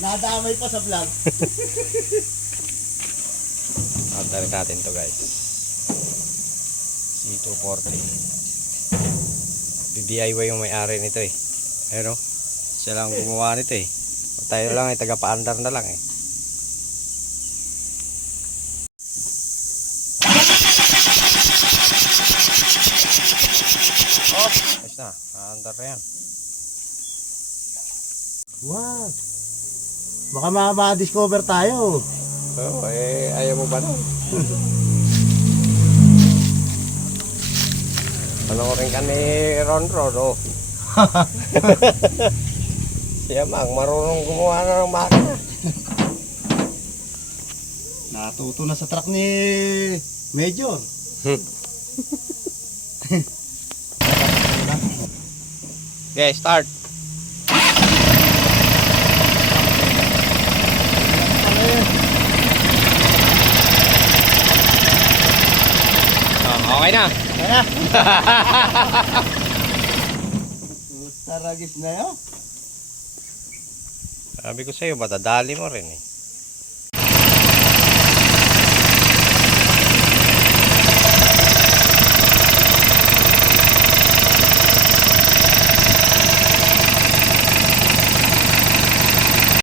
Nadamay pa sa vlog. Antarin natin to guys. C240. DIY yung may-ari nito eh. Ayun o. Siya lang gumawa nito eh. Tayo lang ay taga-paandar na lang eh. Oh, ayos na. Paandar na yan. Wow. Baka ma-discover tayo. Oh, eh, ayaw mo ba nun? Panoorin ka ni Ron Ron, oh. Siya mang marunong gumawa na ng makina. Natuto na sa truck ni Major. Okay, start. Oh, okay na. Kaya. Taragis na yun. Sabi ko sa'yo, matadali mo rin eh.